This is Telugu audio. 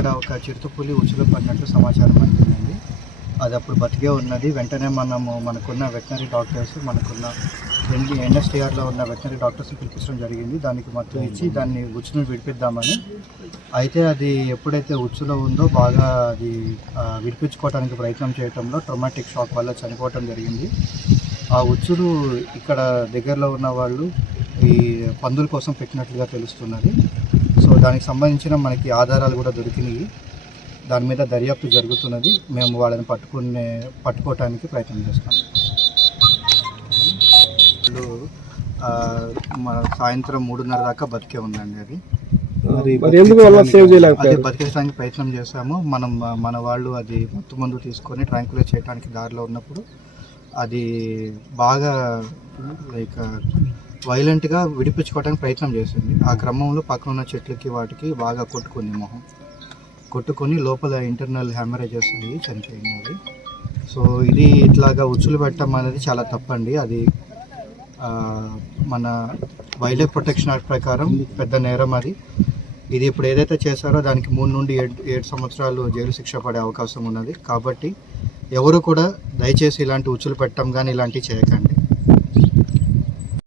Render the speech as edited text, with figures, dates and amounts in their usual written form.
ఇక్కడ ఒక చిరుతపులి ఉచ్చులో పడినట్లు సమాచారం అందిందండి. అది అప్పుడు బతికే ఉన్నది. వెంటనే మనకున్న వెటనరీ డాక్టర్స్, మనకున్న ఎన్ఎస్టీఆర్లో ఉన్న వెటనరీ డాక్టర్స్ని పిలిపించడం జరిగింది. దానికి మత్తు ఇచ్చి దాన్ని ఉచ్చును విడిపిద్దామని. అయితే అది ఎప్పుడైతే ఉచ్చులో ఉందో బాగా అది విడిపించుకోవడానికి ప్రయత్నం చేయడంలో ట్రామాటిక్ షాక్ వల్ల చనిపోవటం జరిగింది. ఆ ఉచ్చులు ఇక్కడ దగ్గరలో ఉన్న వాళ్ళు ఈ పందుల కోసం పెట్టినట్లుగా తెలుస్తున్నది. సో దానికి సంబంధించిన మనకి ఆధారాలు కూడా దొరికినాయి. దాని మీద దర్యాప్తు జరుగుతున్నది. మేము వాళ్ళని పట్టుకోవటానికి ప్రయత్నం చేస్తాం. సాయంత్రం 3:30 దాకా బతికే ఉందండి. అది బతికేయడానికి ప్రయత్నం చేశాము. మన వాళ్ళు అది మత్తు తీసుకొని ట్రాంక్యులైజ్ చేయడానికి దారిలో ఉన్నప్పుడు అది బాగా వైలెంట్గా విడిపించుకోవడానికి ప్రయత్నం చేసింది. ఆ క్రమంలో పక్కన ఉన్న చెట్లకి వాటికి బాగా కొట్టుకొని లోపల ఇంటర్నల్ హ్యామరేజెస్ అయ్యి చనిపోయింది అది. సో ఇది ఇట్లాగా ఉచ్చులు పెట్టడం అనేది చాలా తప్పండి. అది మన వైల్డ్ లైఫ్ ప్రొటెక్షన్ యాక్ట్ ప్రకారం పెద్ద నేరం అది. ఇది ఇప్పుడు ఏదైతే చేశారో దానికి 3 నుండి 7 సంవత్సరాలు జైలు శిక్ష పడే అవకాశం ఉన్నది. కాబట్టి ఎవరు కూడా దయచేసి ఇలాంటి ఉచ్చులు పెట్టడం కానీ ఇలాంటివి చేయకండి.